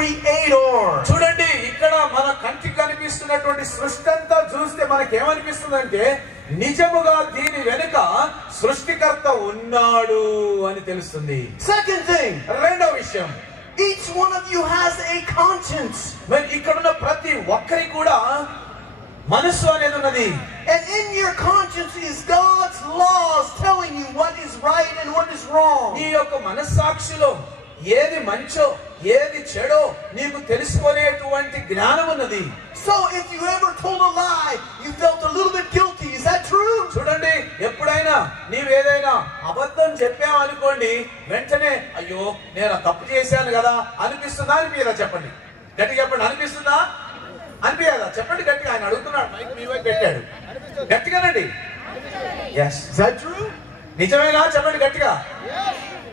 creator. చూడండి ఇక్కడ మన కంటికి కనిపిస్తున్నటువంటి సృష్టి అంతా చూస్తే మనకి ఏమనిపిస్తుందంటే నిజముగా దీని వెనుక సృష్టికర్త ఉన్నాడు అని తెలుస్తుంది. Second thing, రెండవ విషయం, each one of you has a conscience. మరి ఇక్కడున్న ప్రతి ఒక్కరి కూడా మనస్సు అనేది ఉన్నది. And in your conscience is God's laws telling you what is right and what is wrong. నీ యొక్క మనస్సాక్షిలో ఏది మంచో ఏది చెడో నీకు తెలుసుకునేటువంటి జ్ఞానం ఉన్నది. So if you ever told a lie, you felt a little bit guilty. Is that true? చూడండి, ఎప్పుడైనా నీవేదైనా అబద్ధం చెప్పావనుకోండి, వెంటనే అయ్యో నేను తప్పు చేశాను కదా అనిపిస్తుందా అనిపించదా? చెప్పండి, గట్టిగా చెప్పండి. అనిపిస్తుందా అనిపించదా? చెప్పండి గట్టిగా. ఆయన అడుగుతున్నాడు, మైక్ మీ వైపు పెట్టాడు. గట్టిగానండి. Yes. Is that true? నిజమేనా? చెప్పండి గట్టిగా.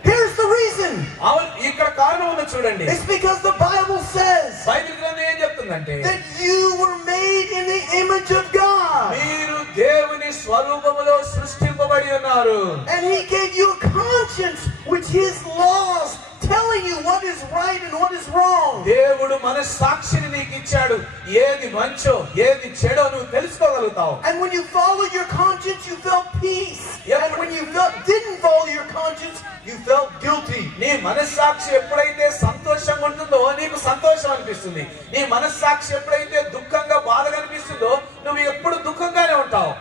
Here's the reason. అవును, ఇక్కడ కారణం ఉంది చూడండి. It's because the Bible says Bible గ్రంథం ఏం చెప్తుందంటే that you were made in the image of God. మీరు దేవుని స్వరూపములో సృష్టింపబడి ఉన్నారు. And He gave you a conscience which His laws telling you what is right and what is wrong. దేవుడు మనస్సాక్షిని నీకు ఇచ్చాడు. ఏది మంచో ఏది చెడో నువ్వు తెలుసుకోగలుగుతావు. And when you follow your conscience, you felt peace. And when you didn't follow your conscience, you felt guilty. నీ మనస్సాక్షి ఎప్పుడైతే సంతోషంగా ఉంటుందో నీకు సంతోషం అనిపిస్తుంది. నీ మనస్సాక్షి ఎప్పుడైతే దుఃఖంగా బాధగా అనిపిస్తుందో నువ్వు ఎప్పుడు దుఃఖంగానే ఉంటావు.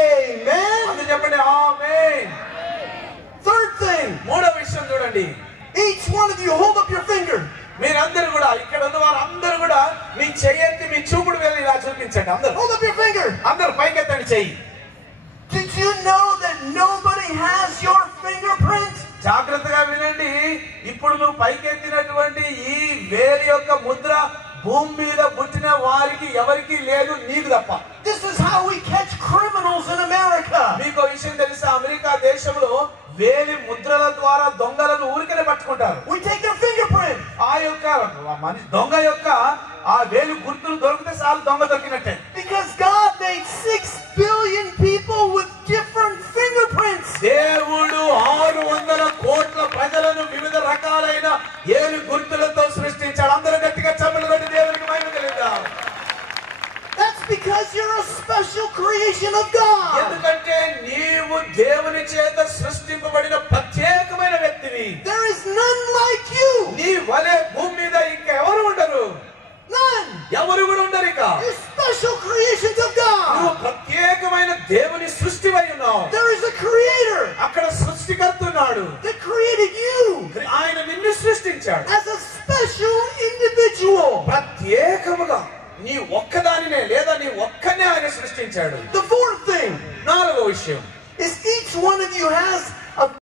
Amen. అందరూ చెప్పండి ఆమేన్. Third thing, మూడో విషయం చూడండి. each one of you hold up your finger. మీరందరూ కూడా, ఇక్కడ ఉన్న వారందరూ కూడా మీ చెయ్యెత్తి మీ చూపుడు వేలు ఇలా చూపించండి. అందరూ Hold up your finger. అందరూ పైకెత్తండి చెయ్యి. Did you know that nobody has your fingerprint? జాగ్రత్తగా వినండి. ఇప్పుడు నువ్వు పైకెత్తినటువంటి ఈ వేలి యొక్క ముద్ర భూమి మీద పుట్టిన వారికి ఎవరికి లేదు, నీకు తప్ప. This is how we catch criminals in America. మీకు విషయం తెలుసా? అమెరికా దేశంలో వేలి ముద్రల ద్వారా దొంగలను ఊరికనే పట్టుకుంటారు. We take their fingerprint. ఆ యొక్క దొంగ యొక్క ఆ వేలు గుర్తులు దొరికితే చాలు దొంగ దొరికినట్టే. Because God made 6 billion people with different fingerprints. దేవుడు 600 కోట్ల ప్రజలను వివిధ రకాలైన ఏలు గుర్తులతో సృష్టించాడు. అందరూ గట్టిగా చప్పట్లు కొట్టి దేవునికి మహిమ కలుగుతాం. That's because you're a special creation of God. ఎందుకంటే నీవు దేవుని చేత సృష్టింపబడిన ప్రత్యేకమైన వ్యక్తివి. There is none like you. నీ వలె భూమి మీద ఇంకా ఎవరు ఉండరు. None. ఎవరు కూడా ఉండరు. ఇక You're special creations of నువ్వు God. ప్రత్యేకమైన దేవుని సృష్టివై ఉన్నావు. There is a creator అక్కడ సృష్టికర్త ఉన్నాడు. that created you ఆయన నిన్ను సృష్టించాడు as a special individual. ప్రత్యేకముగా. నీ ఒక్కదానినే లేదా నీ ఒక్కనే ఆయన సృష్టించాడు. The fourth thing నాలుగో విషయం, is each one of you has